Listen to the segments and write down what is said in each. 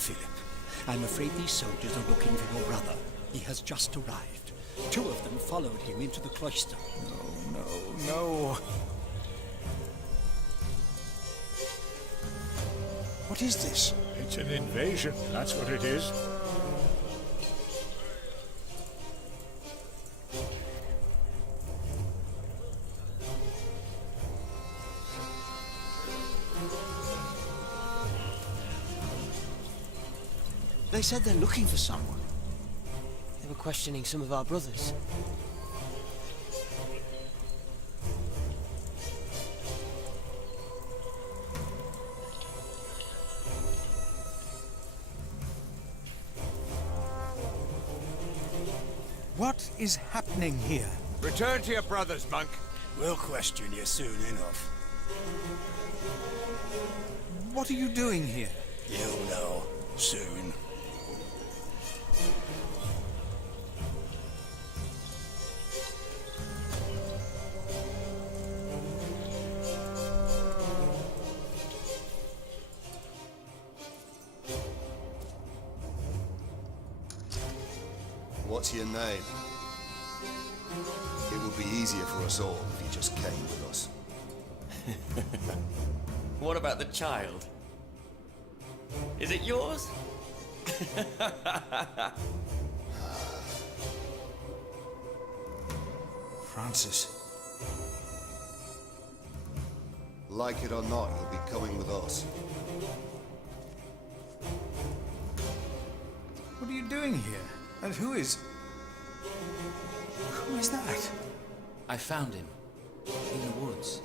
Philip. I'm afraid these soldiers are looking for your brother. He has just arrived. 2 of them followed him into the cloister. No. What is this? It's an invasion, that's what it is. They said they're looking for someone. They were questioning some of our brothers. What is happening here? Return to your brothers, monk. We'll question you soon enough. What are you doing here? You'll know soon. What's your name? It would be easier for us all if you just came with us. What about the child? Is it yours? Francis. Like it or not, you'll be coming with us. What are you doing here? And who is that? I found him. In the woods.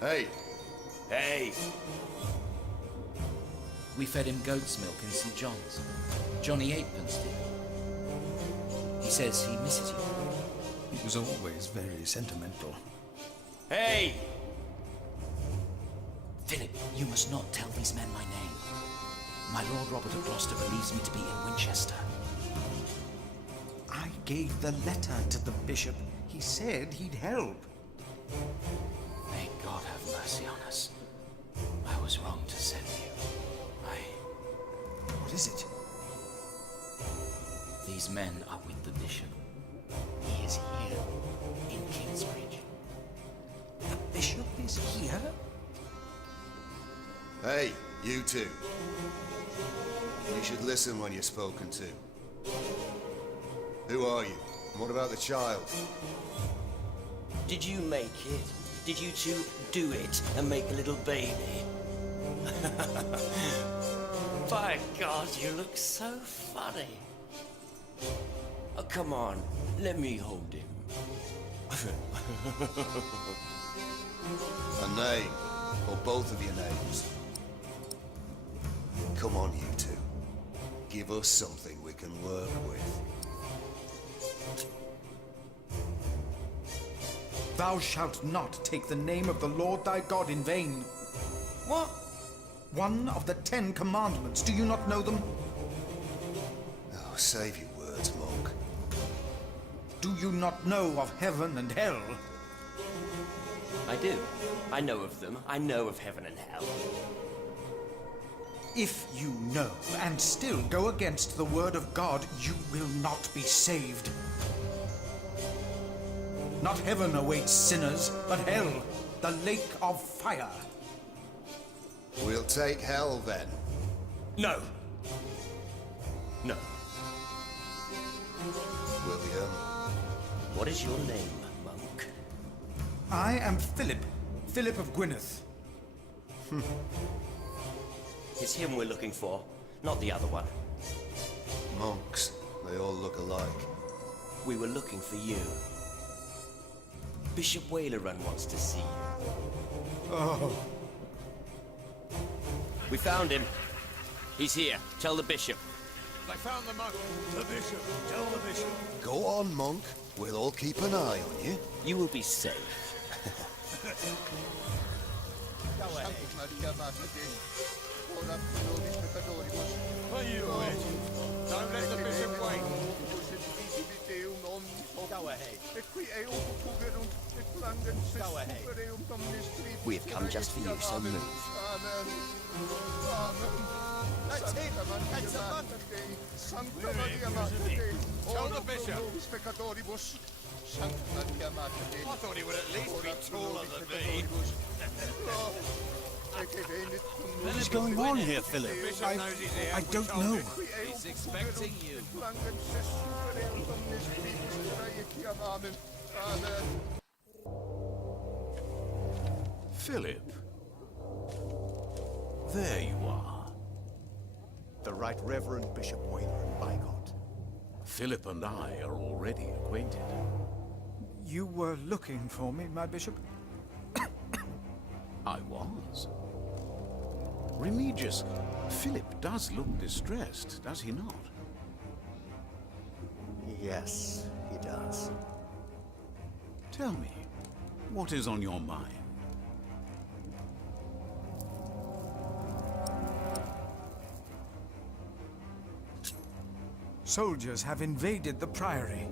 Hey, Hey! We fed him goat's milk in St. John's. Johnny Eightpence did. He says he misses you. He was always very sentimental. Hey! Philip, you must not tell these men my name. My Lord Robert of Gloucester believes me to be in Winchester. I gave the letter to the bishop. He said he'd help. May God have mercy on us. I was wrong to send you. What is it? These men are with the bishop. He is here, in Kingsbridge. The bishop is here? hey, you two. You should listen when you're spoken to. Who are you? And what about the child? Did you make it? Did you two do it and make a little baby? By God, you look so funny. Oh, come on, let me hold him. A name, or both of your names. Come on, you two. Give us something we can work with. Thou shalt not take the name of the Lord thy God in vain. What? One of the 10 commandments. Do you not know them? Oh, save your words, monk. Do you not know of heaven and hell? I do. I know of them. I know of heaven and hell. If you know and still go against the word of God, you will not be saved. Not heaven awaits sinners, but hell, the lake of fire. We'll take hell then. No. No. William. What is your name, monk? I am Philip, Philip of Gwynedd. It's him we're looking for, not the other one. Monks, they all look alike. We were looking for you. Bishop Wailerun wants to see you. Oh, We found him. He's here. Tell the bishop. I found the monk. The bishop. Tell the bishop. Go on, monk. We'll all keep an eye on you. You will be safe. Are you it? Don't let the bishop wait. Go ahead. Go ahead. We have come just for you, so move. That's it. That's the button. Tell the bishop. I thought he would at least be taller than me. What's going on here, Philip? I don't know. He's expecting you. Philip. There you are. The Right Reverend Bishop Wayler and Bygott. Philip and I are already acquainted. You were looking for me, my bishop? I was. Remigius, Philip does look distressed, does he not? Yes, he does. Tell me, what is on your mind? Soldiers have invaded the priory.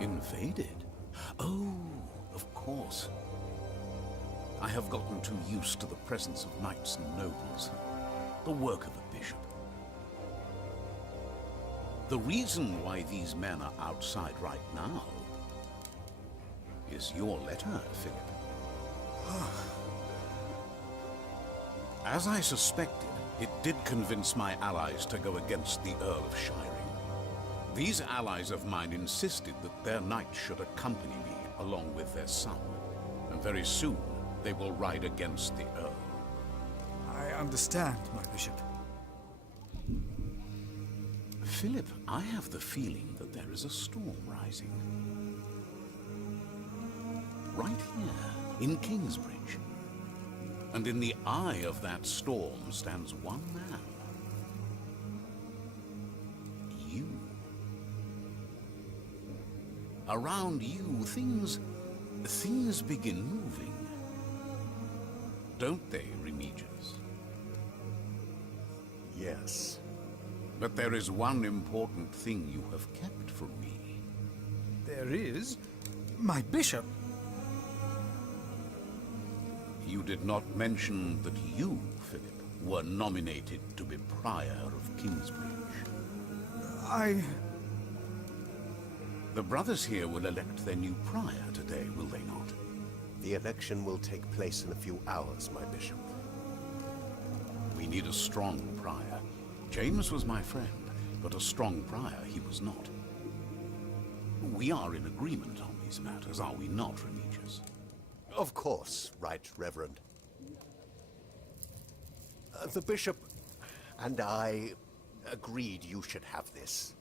Invaded? Oh, of course. I have gotten too used to the presence of knights and nobles. The work of a bishop. The reason why these men are outside right now is your letter, Philip. As I suspected, it did convince my allies to go against the Earl of Shiring. These allies of mine insisted that their knights should accompany me along with their son, and very soon they will ride against the Earl. I understand, my bishop. Philip, I have the feeling that there is a storm rising. Right here, in Kingsbridge. And in the eye of that storm stands one man. You. Around you, things begin moving. Don't they, Remigius? Yes. But there is one important thing you have kept from me. There is? My bishop? You did not mention that you, Philip, were nominated to be Prior of Kingsbridge. The brothers here will elect their new prior today, will they not? The election will take place in a few hours, my bishop. We need a strong prior. James was my friend, but a strong prior he was not. We are in agreement on these matters, are we not, Remigius? Of course, Right Reverend. The bishop and I agreed you should have this.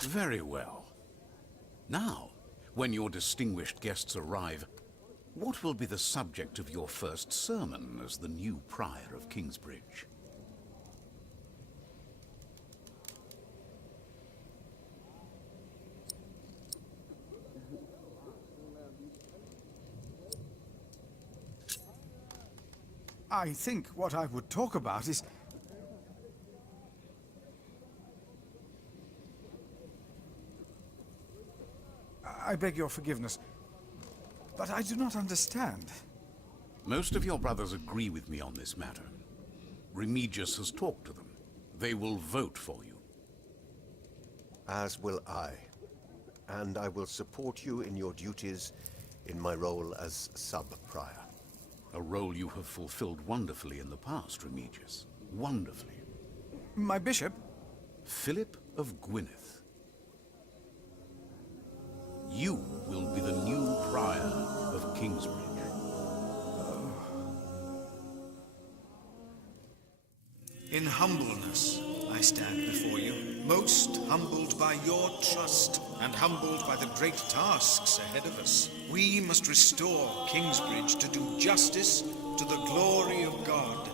Very well. Now, when your distinguished guests arrive, what will be the subject of your first sermon as the new Prior of Kingsbridge? I think what I would talk about is... I beg your forgiveness, but I do not understand. Most of your brothers agree with me on this matter. Remigius has talked to them. They will vote for you. As will I. And I will support you in your duties in my role as sub-prior. A role you have fulfilled wonderfully in the past, Remigius. Wonderfully. My bishop? Philip of Gwynedd. You will be the new prior of Kingsbridge. In humbleness, I stand before you, most humbled by your trust and humbled by the great tasks ahead of us. We must restore Kingsbridge to do justice to the glory of God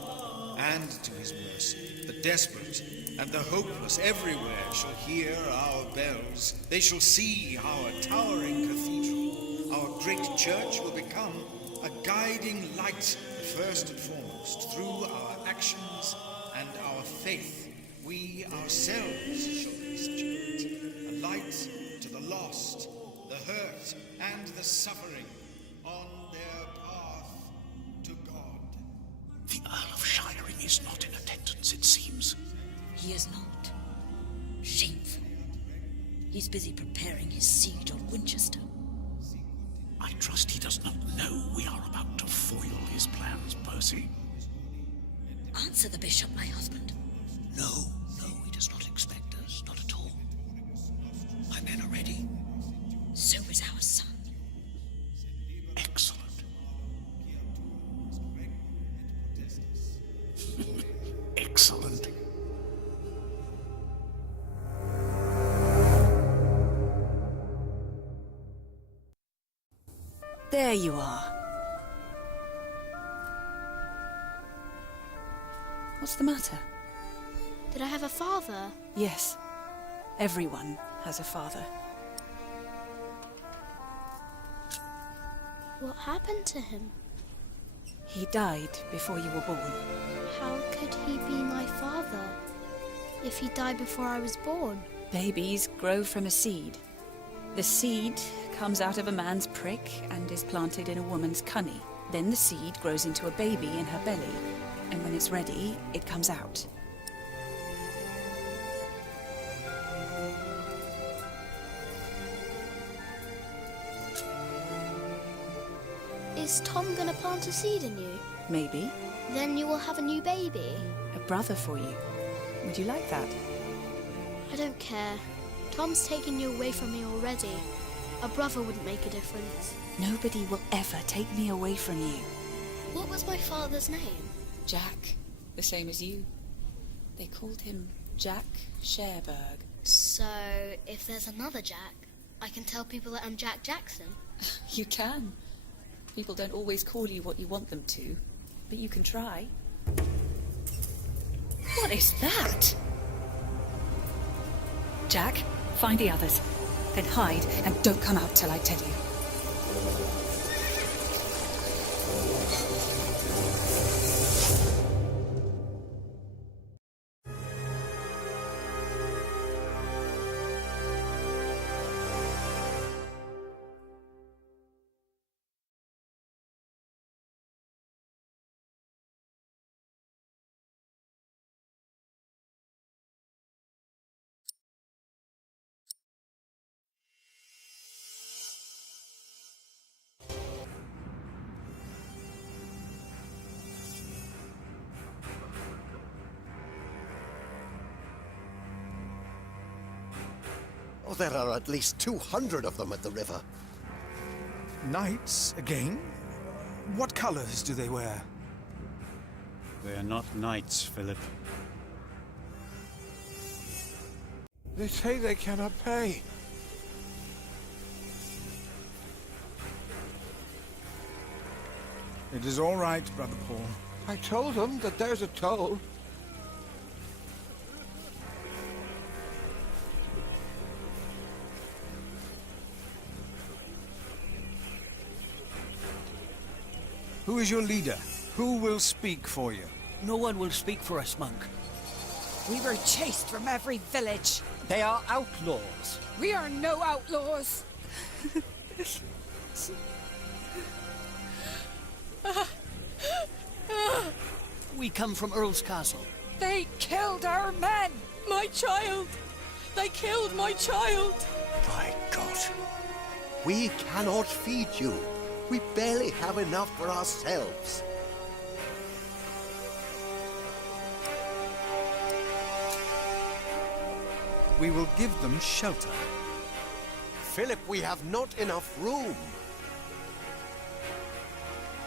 and to his mercy. The desperate and the hopeless everywhere shall hear our bells. They shall see our towering cathedral. Our great church will become a guiding light, first and foremost, through our actions and our faith. We ourselves shall be such a light to the lost, the hurt, and the suffering on their path to God. The Earl of Shiring is not in attendance, it seems. He is not. Shameful. He's busy preparing his siege on Winchester. I trust he does not know we are about to foil his plans, Percy. Answer the bishop, my husband. No, he does not expect us, not at all. My men are ready. So is our son. Excellent. Excellent. There you are. What's the matter? Did I have a father? Yes. Everyone has a father. What happened to him? He died before you were born. How could he be my father if he died before I was born? Babies grow from a seed. The seed comes out of a man's prick and is planted in a woman's cunny. Then the seed grows into a baby in her belly, and when it's ready, it comes out. Is Tom gonna plant a seed in you? Maybe. Then you will have a new baby. A brother for you. Would you like that? I don't care. Tom's taken you away from me already. A brother wouldn't make a difference. Nobody will ever take me away from you. What was my father's name? Jack, the same as you. They called him Jack Sherberg. So, if there's another Jack, I can tell people that I'm Jack Jackson? You can. People don't always call you what you want them to, but you can try. What is that? Jack, find the others. Then hide and don't come out till I tell you. Oh, there are at least 200 of them at the river. Knights again? What colors do they wear? They are not knights, Philip. They say they cannot pay. It is all right, Brother Paul. I told them that there's a toll. Who is your leader? Who will speak for you? No one will speak for us, monk. We were chased from every village. They are outlaws. We are no outlaws. We come from Earl's Castle. They killed our men. My child. They killed my child! By God. We cannot feed you. We barely have enough for ourselves. We will give them shelter. Philip, we have not enough room.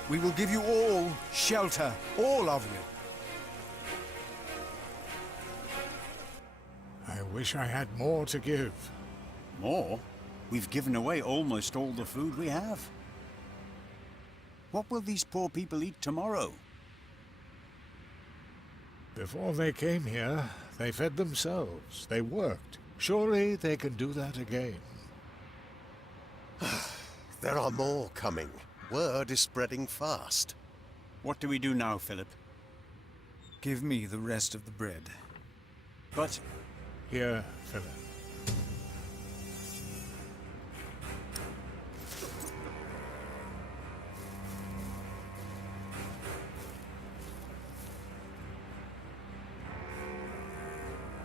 We will give you all shelter, all of you. I wish I had more to give. More? We've given away almost all the food we have. What will these poor people eat tomorrow? Before they came here, they fed themselves. They worked. Surely they can do that again. There are more coming. Word is spreading fast. What do we do now, Philip? Give me the rest of the bread. But... Here, Philip.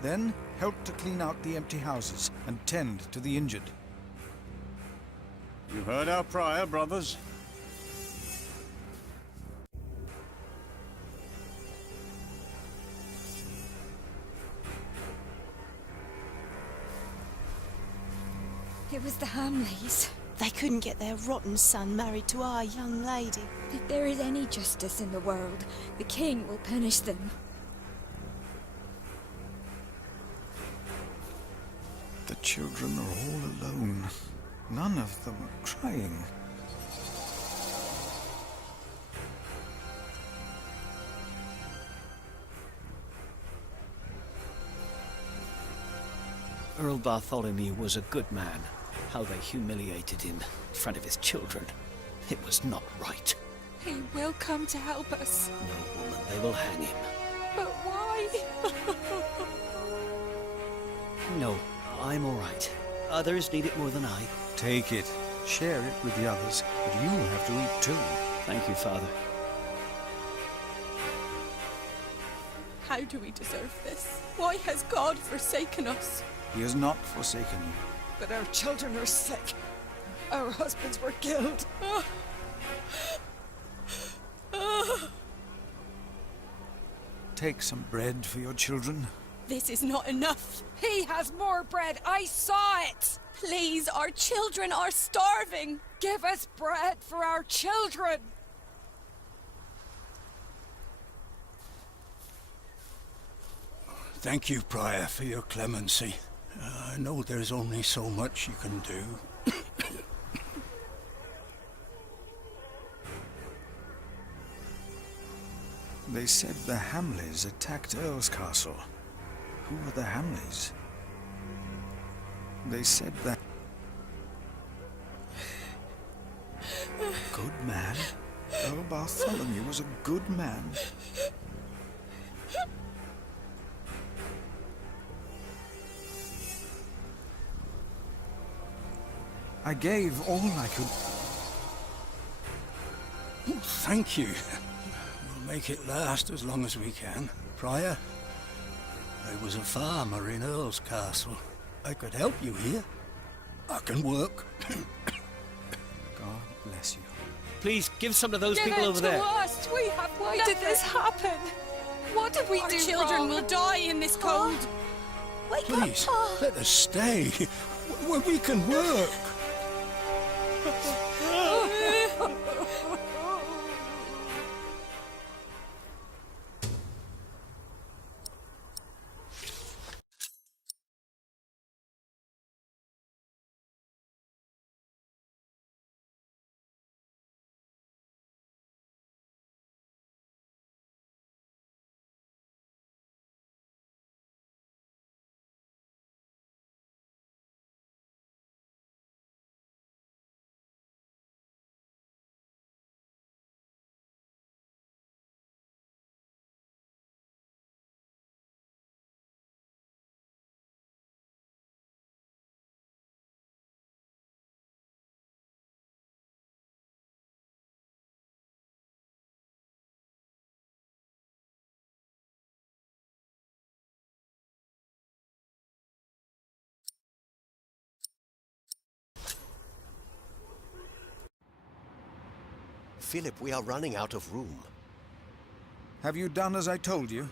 Then help to clean out the empty houses and tend to the injured. You heard our prior, brothers. It was the Hamleys. They couldn't get their rotten son married to our young lady. If there is any justice in the world, the king will punish them. The children are all alone. None of them are crying. Earl Bartholomew was a good man. How they humiliated him in front of his children. It was not right. He will come to help us. No, woman, they will hang him. But why? No, I'm all right. Others need it more than I. Take it. Share it with the others, but you have to eat too. Thank you, Father. How do we deserve this? Why has God forsaken us? He has not forsaken you. But our children are sick. Our husbands were killed. Take some bread for your children. This is not enough. He has more bread. I saw it. Please, our children are starving. Give us bread for our children. Thank you, Prior, for your clemency. I know there's only so much you can do. They said the Hamleys attacked Earl's castle. Who were the Hamleys? They said that... Good man? Earl Bartholomew was a good man. I gave all I could... Oh, thank you. We'll make it last as long as we can. Prior, I was a farmer in Earl's Castle. I could help you here. I can work. God bless you. Please, give some to those Give people it over to there. us. We have Why did this happen? What did we Our do children wrong? will die in this cold. Please, let us stay. We can work. Philip, we are running out of room. Have you done as I told you?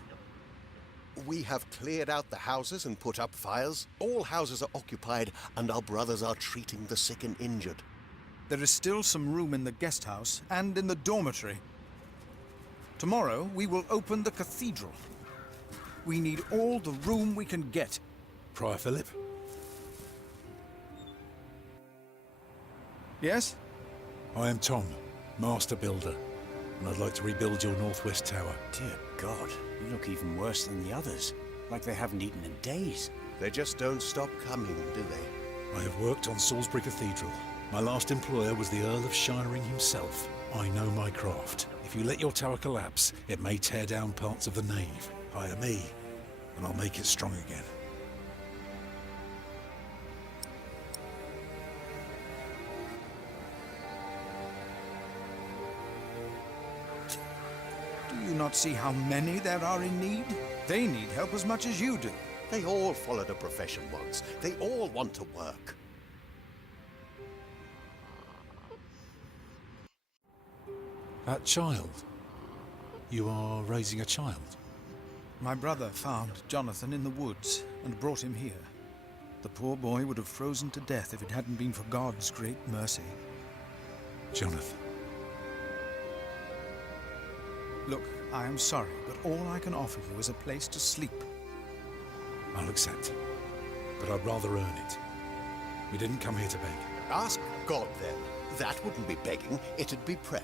We have cleared out the houses and put up fires. All houses are occupied, and our brothers are treating the sick and injured. There is still some room in the guest house and in the dormitory. Tomorrow, we will open the cathedral. We need all the room we can get. Prior Philip? Yes? I am Tom, Master Builder, and I'd like to rebuild your northwest tower. Dear God, you look even worse than the others. Like they haven't eaten in days. They just don't stop coming, do they? I have worked on Salisbury Cathedral. My last employer was the Earl of Shiring himself. I know my craft. If you let your tower collapse, it may tear down parts of the nave. Hire me, and I'll make it strong again. Do you not see how many there are in need? They need help as much as you do. They all followed a profession once. They all want to work. That child? You are raising a child? My brother found Jonathan in the woods and brought him here. The poor boy would have frozen to death if it hadn't been for God's great mercy. Jonathan. Look, I am sorry, but all I can offer you is a place to sleep. I'll accept. But I'd rather earn it. We didn't come here to beg. Ask God, then. That wouldn't be begging, it'd be prayer.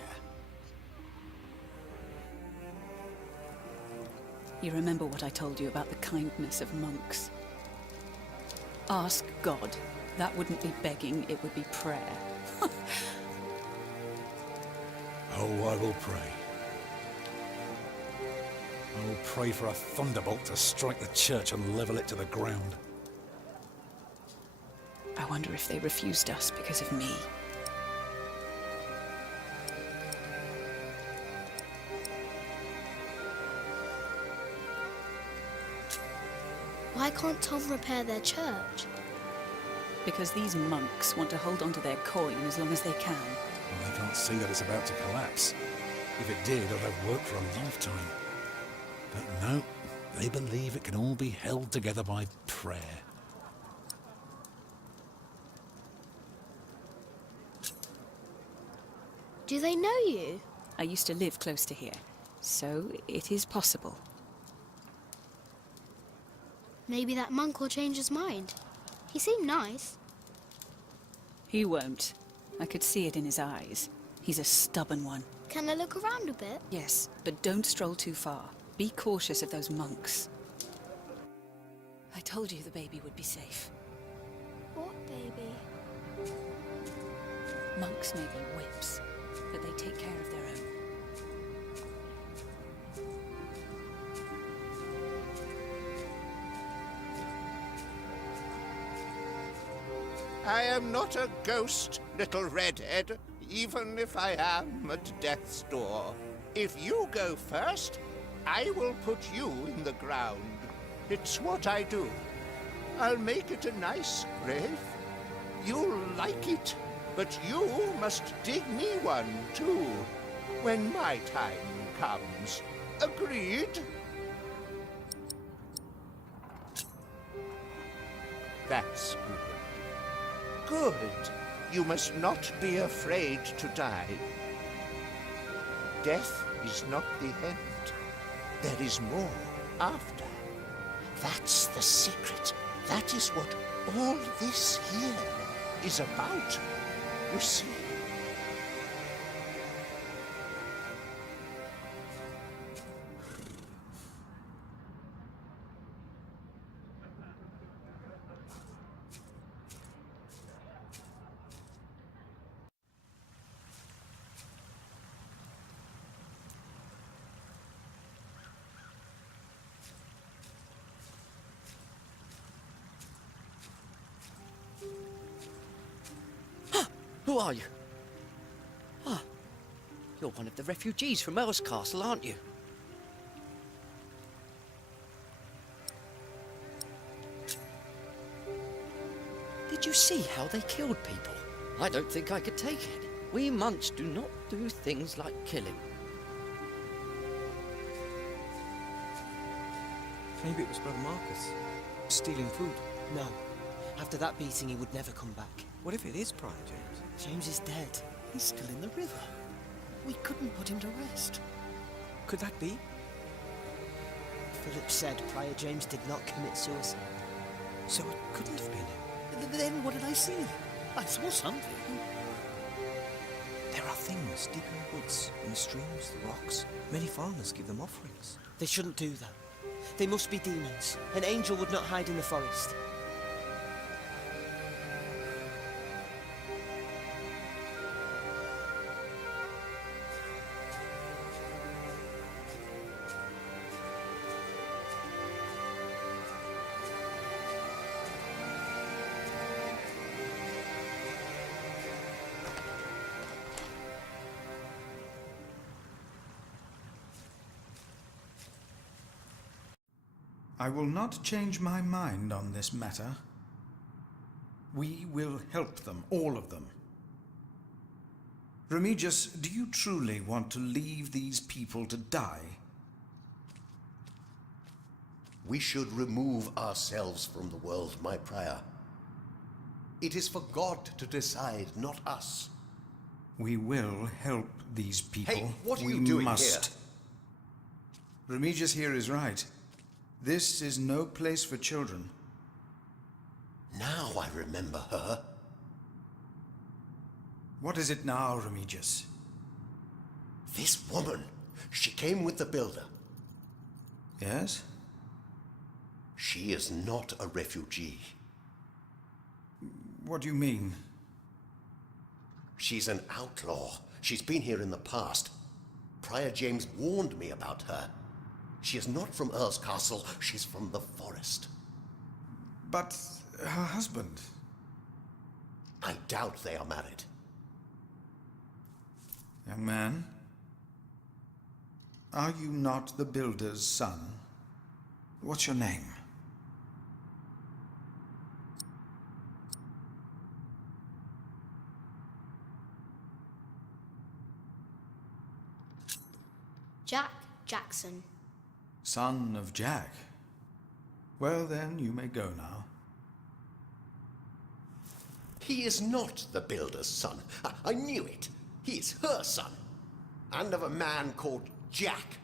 You remember what I told you about the kindness of monks? Ask God. That wouldn't be begging, it would be prayer. Oh, I will pray. I will pray for a thunderbolt to strike the church and level it to the ground. I wonder if they refused us because of me. Why can't Tom repair their church? Because these monks want to hold on to their coin as long as they can. Well, they can't see that it's about to collapse. If it did, I'd have worked for a lifetime. But no, they believe it can all be held together by prayer. Do they know you? I used to live close to here, so it is possible. Maybe that monk will change his mind. He seemed nice. He won't. I could see it in his eyes. He's a stubborn one. Can I look around a bit? Yes, but don't stroll too far. Be cautious of those monks. I told you the baby would be safe. What baby? Monks may be whips, but they take care of their own. I am not a ghost, little redhead, even if I am at death's door. If you go first, I will put you in the ground. It's what I do. I'll make it a nice grave. You'll like it, but you must dig me one, too, when my time comes. Agreed? That's good. Good. You must not be afraid to die. Death is not the end. There is more after. That's the secret. That is what all this here is about, you see. Who are you? Ah, you're one of the refugees from Earl's Castle, aren't you? Did you see how they killed people? I don't think I could take it. We monks do not do things like killing. Maybe it was Brother Marcus, stealing food. No. After that beating, he would never come back. What if it is Prior James? James is dead. He's still in the river. We couldn't put him to rest. Could that be? Philip said Prior James did not commit suicide. So it couldn't have been him. Then what did I see? I saw something. There are things deep in the woods, in the streams, the rocks. Many foreigners give them offerings. They shouldn't do that. They must be demons. An angel would not hide in the forest. I will not change my mind on this matter. We will help them, all of them. Remigius, do you truly want to leave these people to die? We should remove ourselves from the world, my prior. It is for God to decide, not us. We will help these people. Hey, what are we you doing must. here? Remigius here is right. This is no place for children. Now I remember her. What is it now, Remigius? This woman. She came with the builder. Yes? She is not a refugee. What do you mean? She's an outlaw. She's been here in the past. Prior James warned me about her. She is not from Earl's Castle. She's from the forest. But her husband? I doubt they are married. Young man, are you not the builder's son? What's your name? Jack Jackson. Son of Jack. Well then, you may go now. He is not the builder's son. I knew it. He is her son. And of a man called Jack.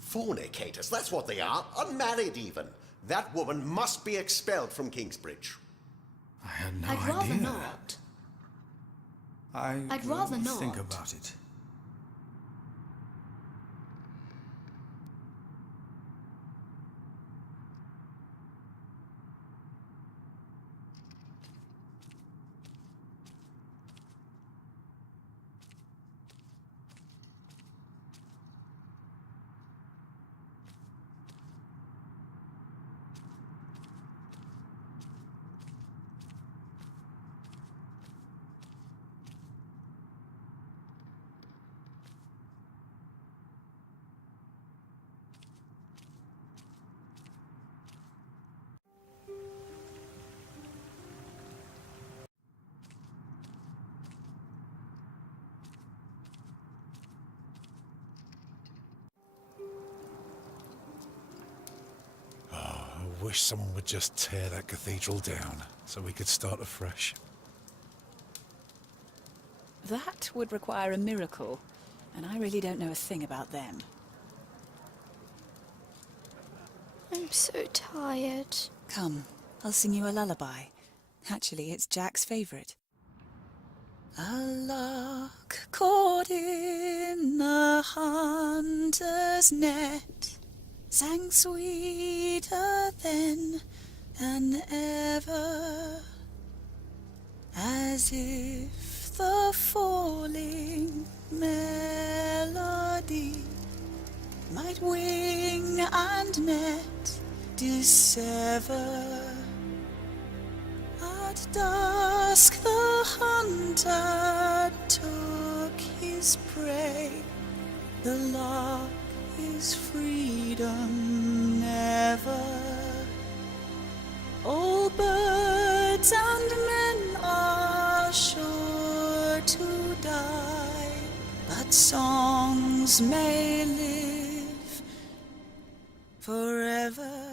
Fornicators, that's what they are. Unmarried even. That woman must be expelled from Kingsbridge. I had no I'd idea. rather not. I'd rather not. Think about it. I wish someone would just tear that cathedral down so we could start afresh. That would require a miracle, and I really don't know a thing about them. I'm so tired. Come, I'll sing you a lullaby. Actually, it's Jack's favourite. A lark caught in the hunter's net sang sweeter then than ever, as if the falling melody might wing and net dissever. At dusk the hunter took his prey, the lark is freedom never. All birds and men are sure to songs may live forever.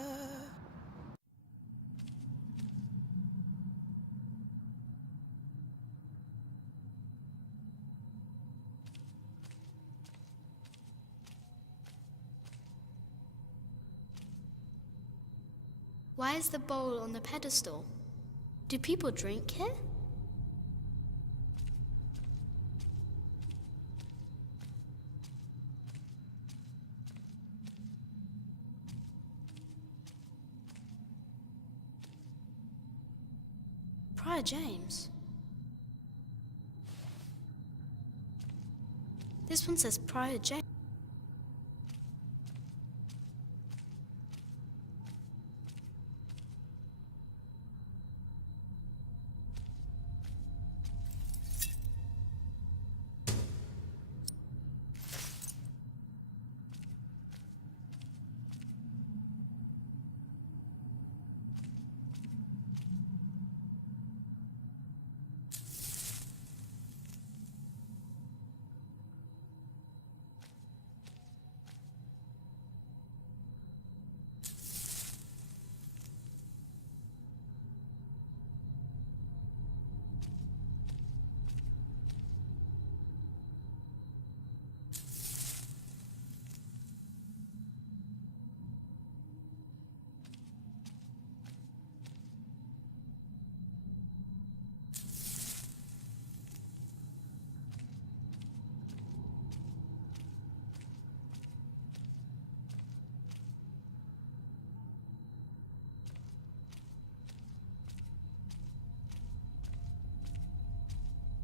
Why is the bowl on the pedestal? Do people drink here? Prior James. This one says Prior James.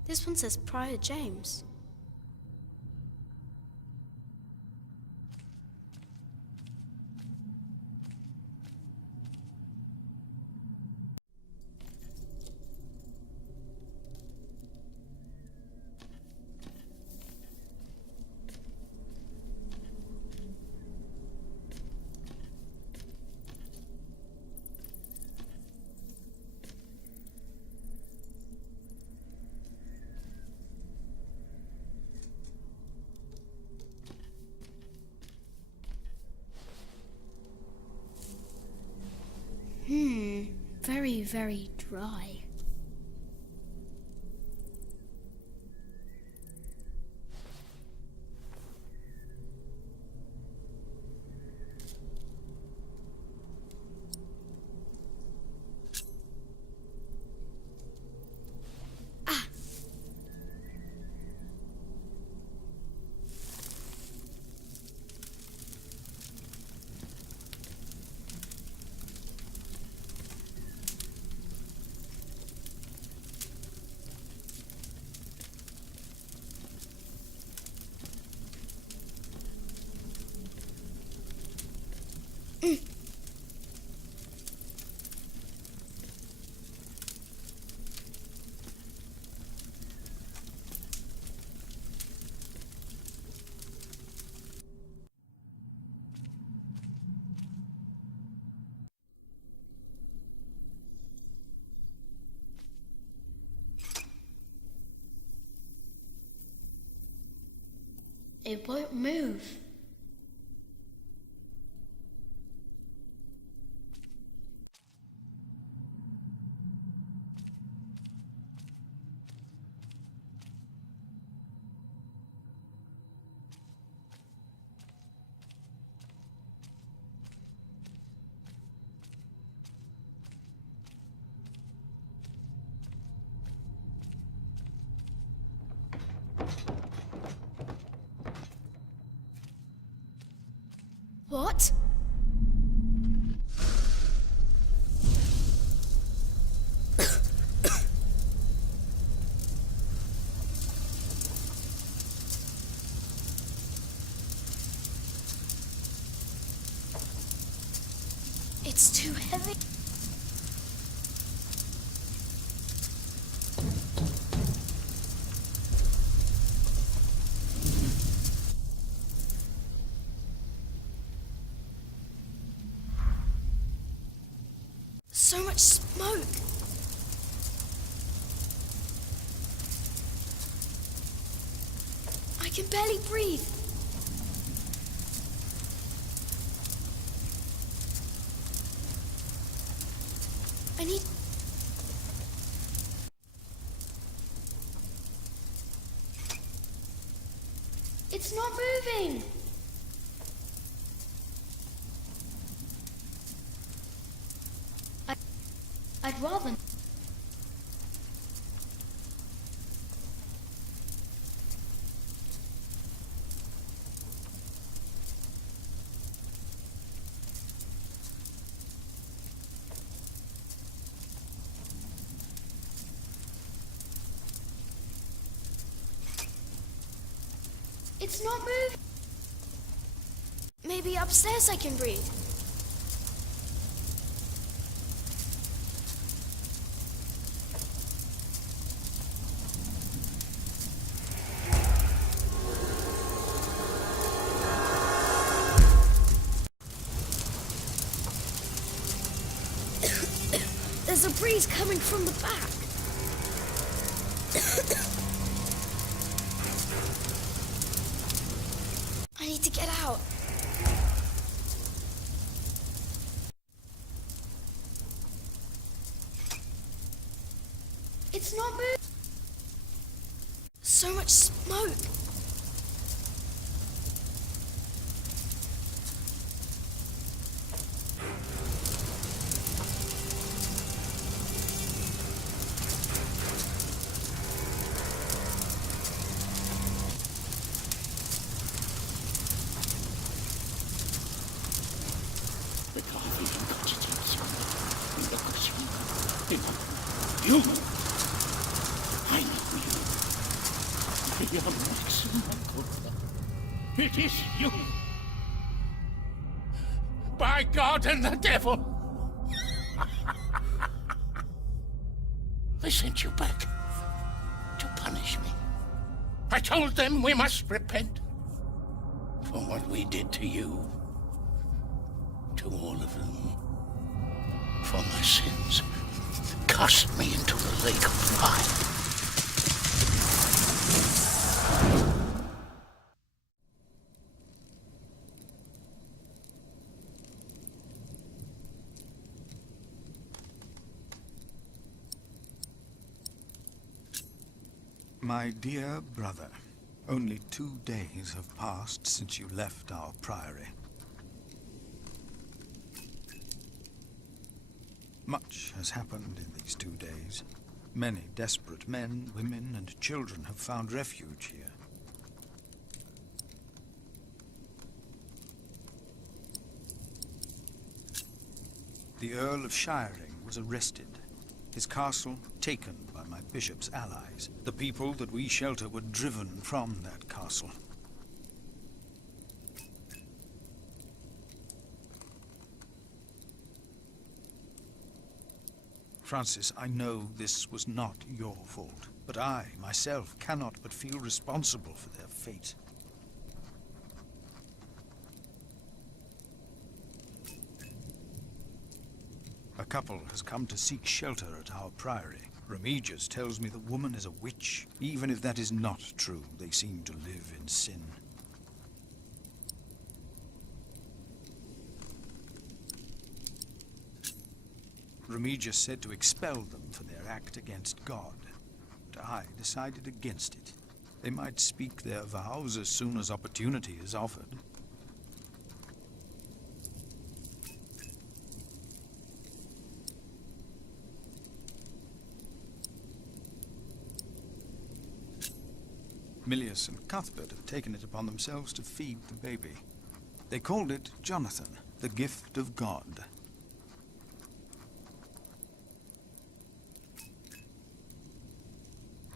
This one says Prior James. Very, very dry. It won't move. What? It's too heavy. So much smoke. I can barely breathe. I need... It's not moving! I'd rather... It's not moving. Maybe upstairs I can breathe. There's a breeze coming from the back. I need to get out. It's not moving. So much smoke. You! I know you. I am Max Michael. It is you! By God and the devil! They sent you back to punish me. I told them we must repent for what we did to you. To all of them. For my sins. Cast me into the lake of fire. My dear brother, only 2 days have passed since you left our priory. Much has happened in these 2 days. Many desperate men, women, and children have found refuge here. The Earl of Shiring was arrested, his castle taken by my bishop's allies. The people that we shelter were driven from that castle. Francis, I know this was not your fault, but I, myself, cannot but feel responsible for their fate. A couple has come to seek shelter at our priory. Remigius tells me the woman is a witch. Even if that is not true, they seem to live in sin. Remigius said to expel them for their act against God, but I decided against it. They might speak their vows as soon as opportunity is offered. Milius and Cuthbert have taken it upon themselves to feed the baby. They called it Jonathan, the gift of God.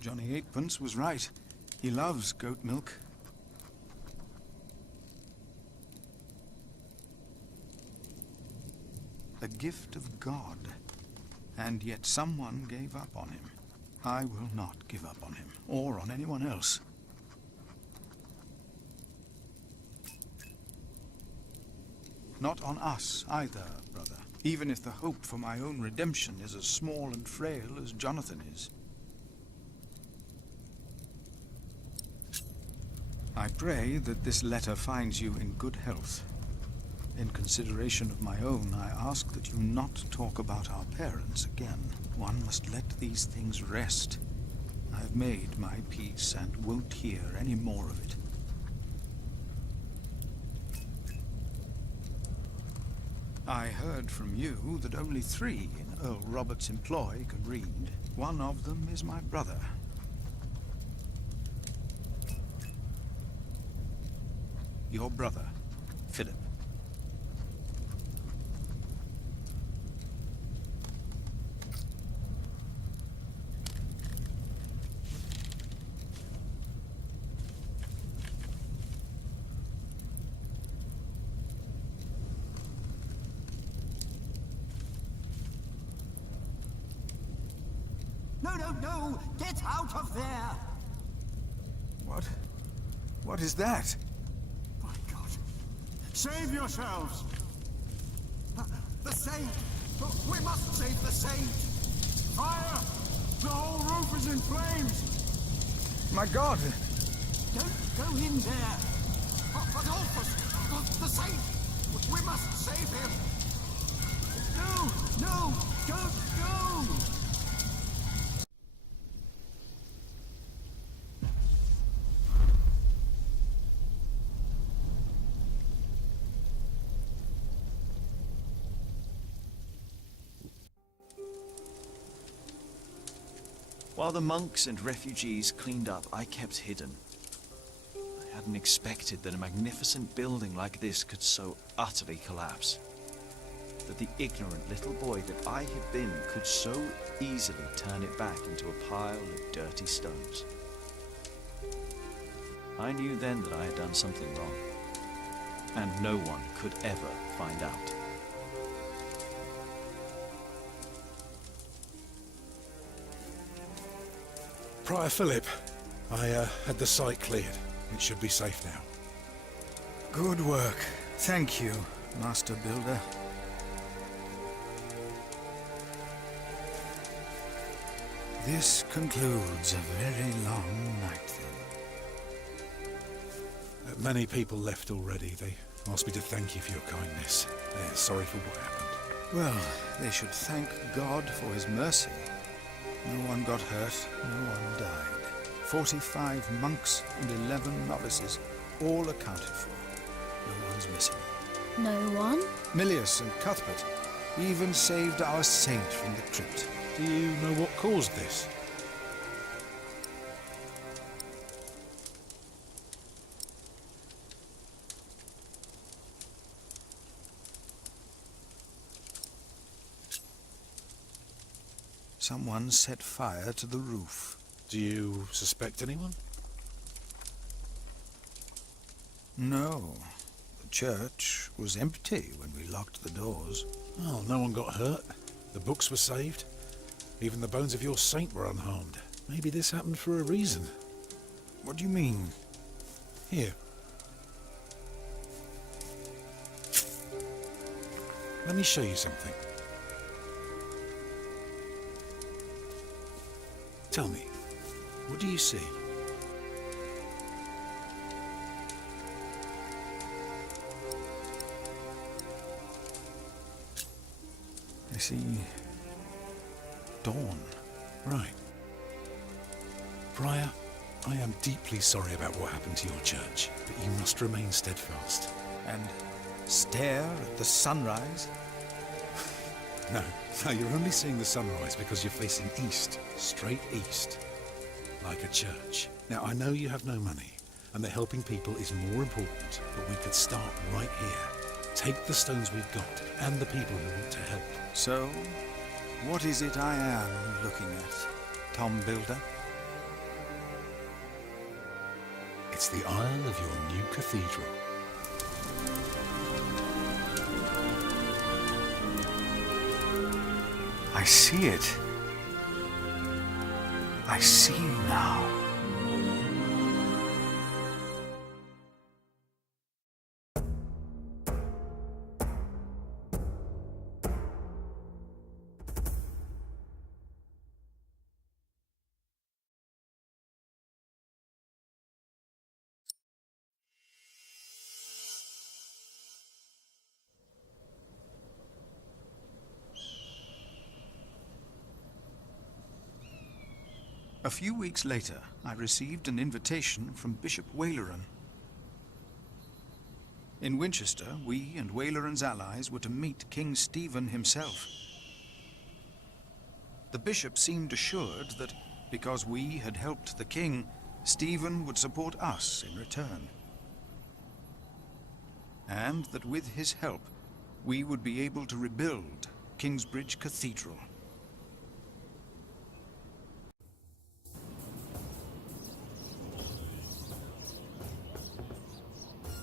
Johnny Eightpence was right. He loves goat milk. The gift of God. And yet someone gave up on him. I will not give up on him, or on anyone else. Not on us either, brother. Even if the hope for my own redemption is as small and frail as Jonathan is. I pray that this letter finds you in good health. In consideration of my own, I ask that you not talk about our parents again. One must let these things rest. I've made my peace and won't hear any more of it. I heard from you that only 3 in Earl Robert's employ can read. One of them is my brother. Your brother, Philip. No, no, no! Get out of there! What? What is that? My God! Save yourselves! The saint! We must save the saint! Fire! The whole roof is in flames! My God! Don't go in there! But Alphas! The saint! We must save him! No! No! Don't go! While the monks and refugees cleaned up, I kept hidden. I hadn't expected that a magnificent building like this could so utterly collapse. That the ignorant little boy that I had been could so easily turn it back into a pile of dirty stones. I knew then that I had done something wrong, and no one could ever find out. Prior Philip, I had the site cleared. It should be safe now. Good work. Thank you, Master Builder. This concludes a very long night, then. Many people left already. They asked me to thank you for your kindness. They're sorry for what happened. Well, they should thank God for his mercy. No one got hurt, no one died. 45 monks and 11 novices, all accounted for. No one's missing. No one? Milius and Cuthbert even saved our saint from the crypt. Do you know what caused this? Someone set fire to the roof. Do you suspect anyone? No. The church was empty when we locked the doors. Oh, no one got hurt. The books were saved. Even the bones of your saint were unharmed. Maybe this happened for a reason. What do you mean? Here. Let me show you something. Tell me, what do you see? I see dawn. Right. Prior, I am deeply sorry about what happened to your church, but you must remain steadfast. And stare at the sunrise? No, you're only seeing the sunrise because you're facing east, straight east, like a church. Now, I know you have no money, and that helping people is more important, but we could start right here. Take the stones we've got, and the people who want to help. So, what is it I am looking at, Tom Builder? It's the aisle of your new cathedral. I see it. I see now. A few weeks later, I received an invitation from Bishop Waleran. In Winchester, we and Waleran's allies were to meet King Stephen himself. The bishop seemed assured that, because we had helped the king, Stephen would support us in return. And that with his help, we would be able to rebuild Kingsbridge Cathedral.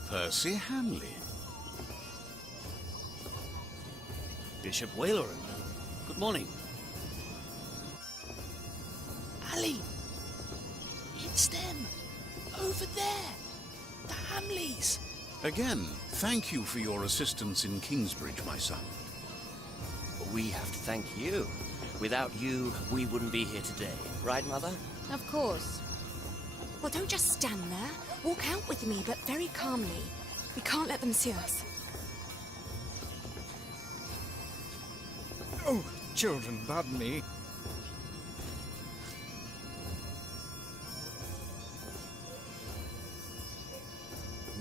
Percy Hanley. Bishop Waleran. Good morning. Ali! It's them! Over there! The Hamleys! Again, thank you for your assistance in Kingsbridge, my son. We have to thank you. Without you, we wouldn't be here today. Right, Mother? Of course. Well, don't just stand there. Walk out with me, but very calmly. We can't let them see us. Oh, children, pardon me.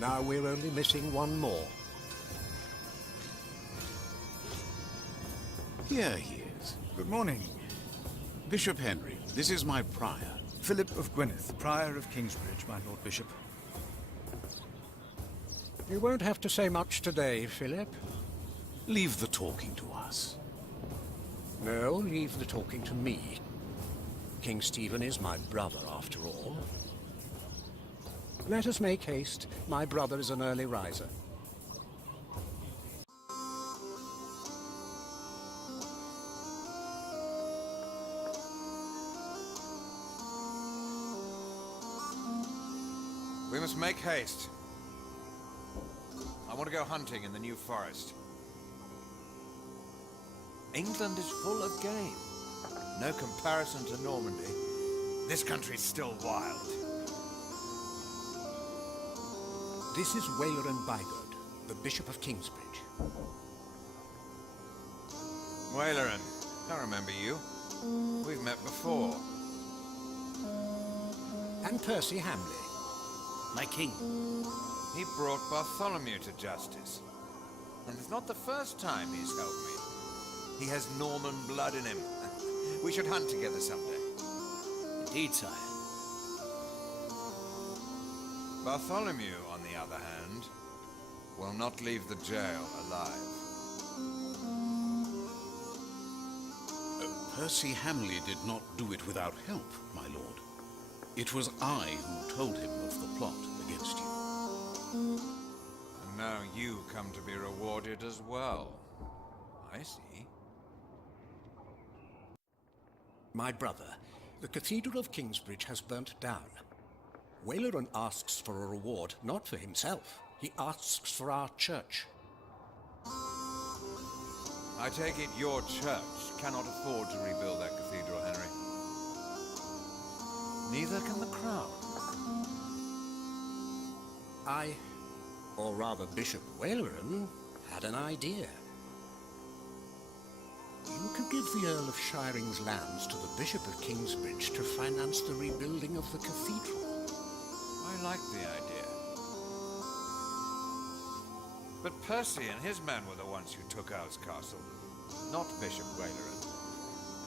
Now we're only missing one more. Here he is. Good morning. Bishop Henry, this is my prior. Philip of Gwynedd, Prior of Kingsbridge, my Lord Bishop. You won't have to say much today, Philip. Leave the talking to us. No, leave the talking to me. King Stephen is my brother, after all. Let us make haste. My brother is an early riser. We must make haste. I want to go hunting in the New Forest. England is full of game. No comparison to Normandy. This country's still wild. This is Waleran Bygod, the Bishop of Kingsbridge. Waleran, I remember you. We've met before. And Percy Hamley. My king. He brought Bartholomew to justice. And it's not the first time he's helped me. He has Norman blood in him. We should hunt together someday. Indeed, sire. Bartholomew, on the other hand, will not leave the jail alive. Percy Hamley did not do it without help, my lord. It was I who told him of the plot against you. And now you come to be rewarded as well. I see. My brother, the Cathedral of Kingsbridge has burnt down. Waleran asks for a reward, not for himself. He asks for our church. I take it your church cannot afford to rebuild that cathedral, Henry. Neither can the crown. I, or rather Bishop Waleran, had an idea. You could give the Earl of Shiring's lands to the Bishop of Kingsbridge to finance the rebuilding of the cathedral. I like the idea. But Percy and his men were the ones who took Owl's castle, not Bishop Waleran.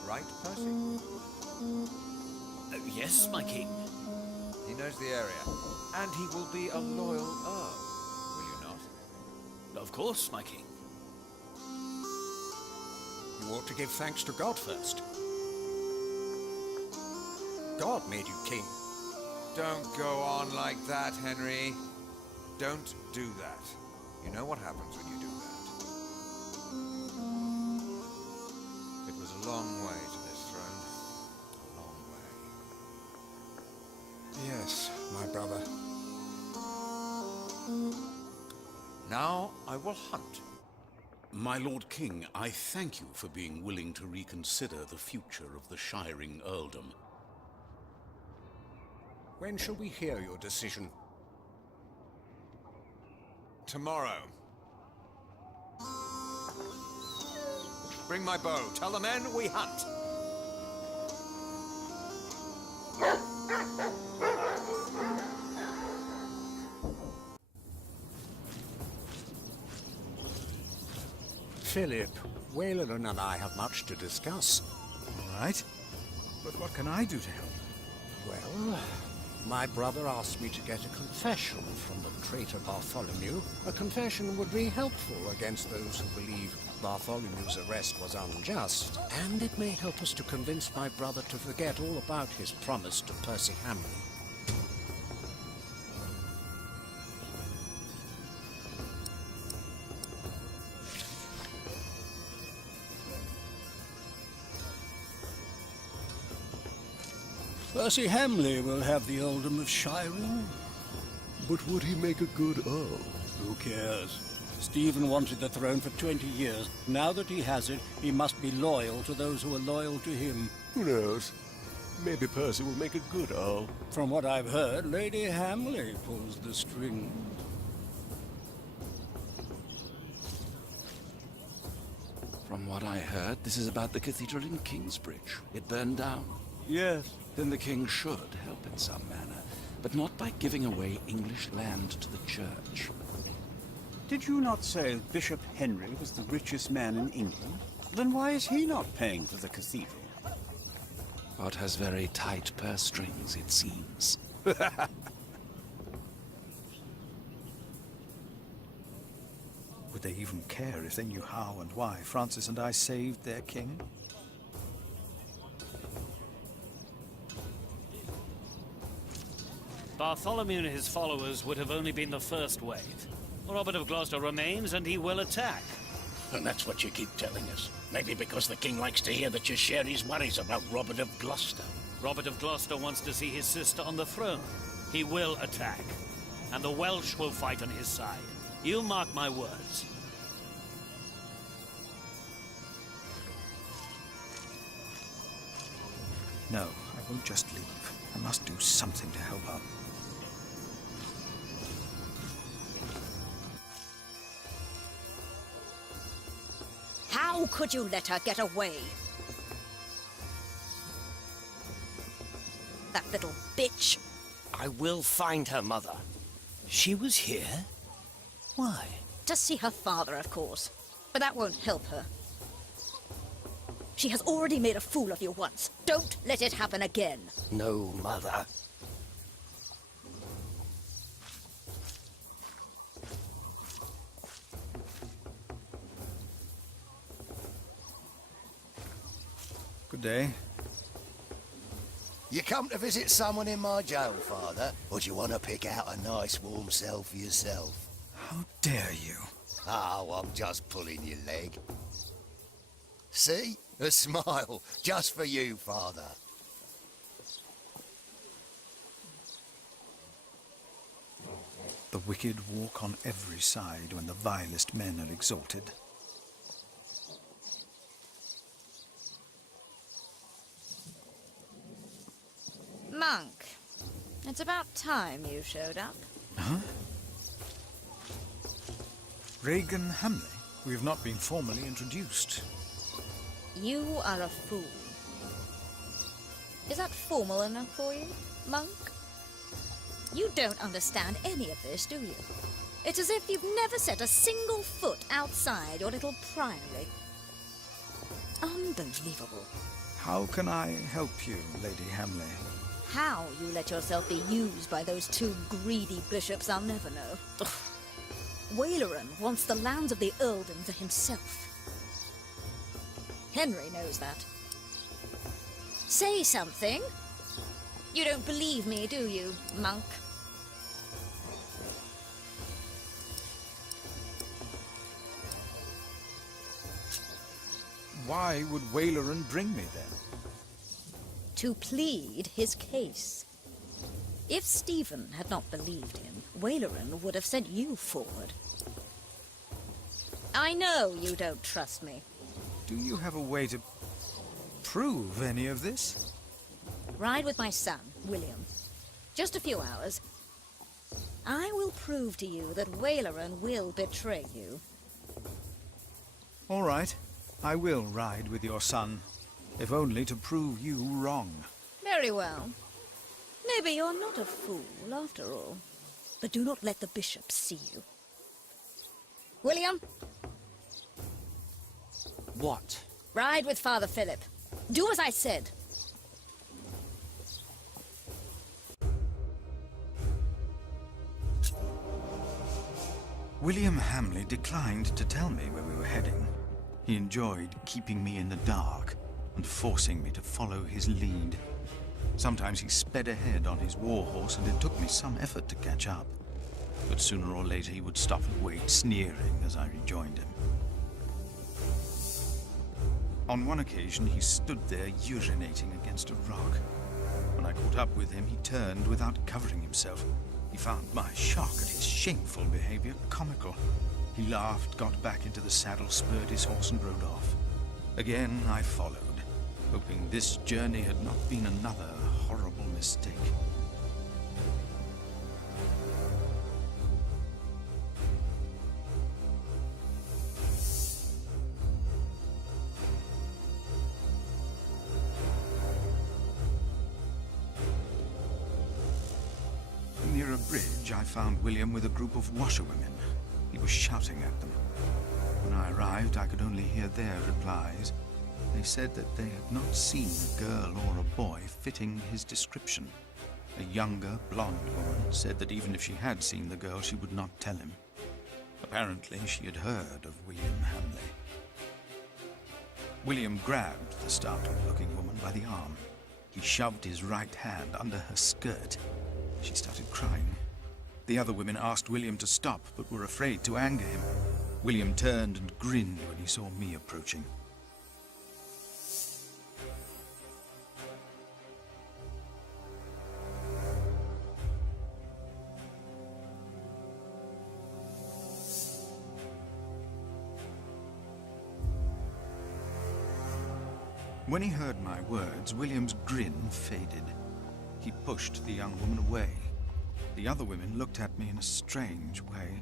Right, Percy? Yes, my king. He knows the area, and he will be a loyal Earl, will you not? Of course, my king. You ought to give thanks to God first. God made you king. Don't go on like that, Henry. Don't do that. You know what happens when you do that. It was a long way to this throne. A long way. Yes, my brother. Now I will hunt. My Lord King, I thank you for being willing to reconsider the future of the Shiring earldom. When shall we hear your decision? Tomorrow. Bring my bow. Tell the men we hunt. Philip, Wayland and I have much to discuss. All right. But what can I do to help? Well, my brother asked me to get a confession from the traitor Bartholomew. A confession would be helpful against those who believe Bartholomew's arrest was unjust, and it may help us to convince my brother to forget all about his promise to Percy Hamley. Percy Hamley will have the earldom of Shiring. But would he make a good earl? Who cares? Stephen wanted the throne for 20 years. Now that he has it, he must be loyal to those who are loyal to him. Who knows? Maybe Percy will make a good earl. From what I've heard, Lady Hamley pulls the strings. From what I heard, this is about the cathedral in Kingsbridge. It burned down. Yes. Then the king should help in some manner, but not by giving away English land to the church. Did you not say Bishop Henry was the richest man in England? Then why is he not paying for the cathedral? God has very tight purse strings, it seems. Would they even care if they knew how and why Francis and I saved their king? Bartholomew and his followers would have only been the first wave. Robert of Gloucester remains, and he will attack. And that's what you keep telling us. Maybe because the king likes to hear that you share his worries about Robert of Gloucester. Robert of Gloucester wants to see his sister on the throne. He will attack. And the Welsh will fight on his side. You mark my words. No, I won't just leave. I must do something to help out. How could you let her get away? That little bitch. I will find her, Mother. She was here? Why? To see her father, of course. But that won't help her. She has already made a fool of you once. Don't let it happen again. No, Mother. Good day. You come to visit someone in my jail, Father? Or do you want to pick out a nice warm cell for yourself? How dare you? Oh, I'm just pulling your leg. See? A smile. Just for you, Father. The wicked walk on every side when the vilest men are exalted. Monk, it's about time you showed up. Huh? Regan Hamley? We have not been formally introduced. You are a fool. Is that formal enough for you, Monk? You don't understand any of this, do you? It's as if you've never set a single foot outside your little priory. Unbelievable. How can I help you, Lady Hamley? How you let yourself be used by those two greedy bishops, I'll never know. Ugh. Waleran wants the lands of the earldom for himself. Henry knows that. Say something. You don't believe me, do you, Monk? Why would Waleran bring me then? To plead his case. If Stephen had not believed him, Waleran would have sent you forward. I know you don't trust me. Do you have a way to prove any of this? Ride with my son, William. Just a few hours. I will prove to you that Waleran will betray you. All right. I will ride with your son, if only to prove you wrong. Very well. Maybe you're not a fool, after all. But do not let the bishop see you. William? What? Ride with Father Philip. Do as I said. William Hamley declined to tell me where we were heading. He enjoyed keeping me in the dark and forcing me to follow his lead. Sometimes he sped ahead on his war horse, and it took me some effort to catch up. But sooner or later he would stop and wait, sneering as I rejoined him. On one occasion, he stood there urinating against a rock. When I caught up with him, he turned without covering himself. He found my shock at his shameful behavior comical. He laughed, got back into the saddle, spurred his horse, and rode off. Again, I followed, hoping this journey had not been another horrible mistake. Near a bridge, I found William with a group of washerwomen. He was shouting at them. When I arrived, I could only hear their replies. They said that they had not seen a girl or a boy fitting his description. A younger, blonde woman said that even if she had seen the girl, she would not tell him. Apparently, she had heard of William Hamley. William grabbed the startled-looking woman by the arm. He shoved his right hand under her skirt. She started crying. The other women asked William to stop, but were afraid to anger him. William turned and grinned when he saw me approaching. When he heard my words, William's grin faded. He pushed the young woman away. The other women looked at me in a strange way.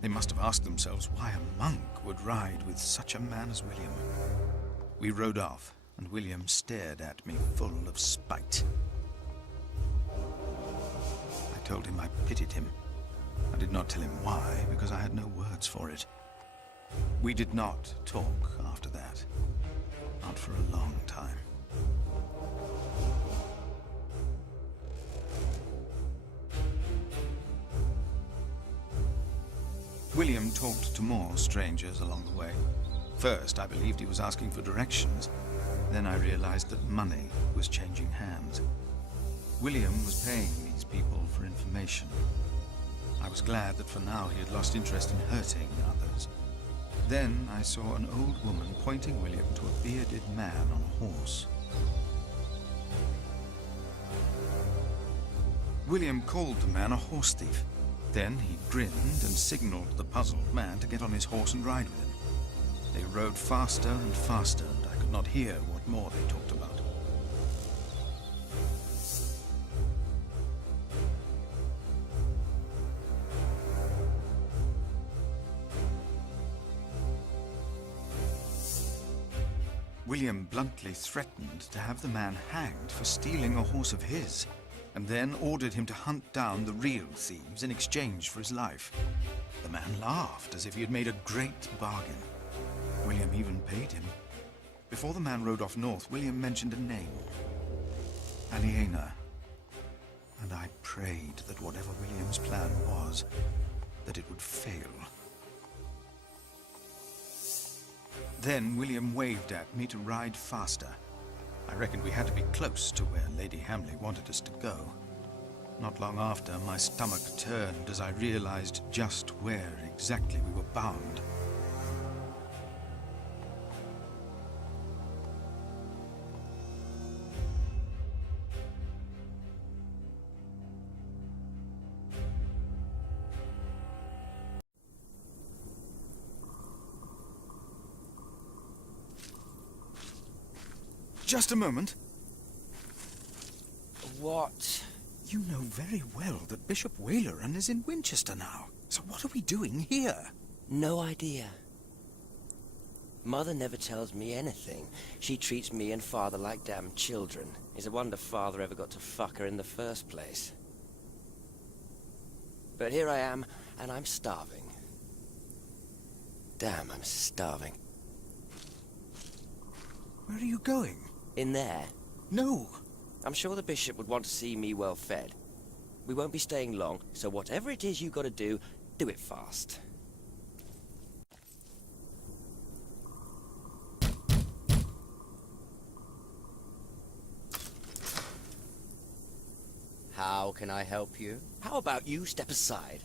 They must have asked themselves why a monk would ride with such a man as William. We rode off, and William stared at me full of spite. I told him I pitied him. I did not tell him why, because I had no words for it. We did not talk after that. Not for a long time. William talked to more strangers along the way. First, I believed he was asking for directions. Then I realized that money was changing hands. William was paying these people for information. I was glad that for now he had lost interest in hurting others. Then I saw an old woman pointing William to a bearded man on a horse. William called the man a horse thief. Then he grinned and signaled the puzzled man to get on his horse and ride with him. They rode faster and faster, and I could not hear what more they talked about. William bluntly threatened to have the man hanged for stealing a horse of his, and then ordered him to hunt down the real thieves in exchange for his life. The man laughed as if he had made a great bargain. William even paid him. Before the man rode off north, William mentioned a name. Aliena. And I prayed that whatever William's plan was, that it would fail. Then William waved at me to ride faster. I reckoned we had to be close to where Lady Hamley wanted us to go. Not long after, my stomach turned as I realized just where exactly we were bound. Just a moment. What? You know very well that Bishop Waleran is in Winchester now. So what are we doing here? No idea. Mother never tells me anything. She treats me and Father like damn children. It's a wonder Father ever got to fuck her in the first place. But here I am, and I'm starving. Damn, I'm starving. Where are you going? In there. No! I'm sure the bishop would want to see me well fed. We won't be staying long, so whatever it is you gotta do it fast. How can I help you? How about you step aside?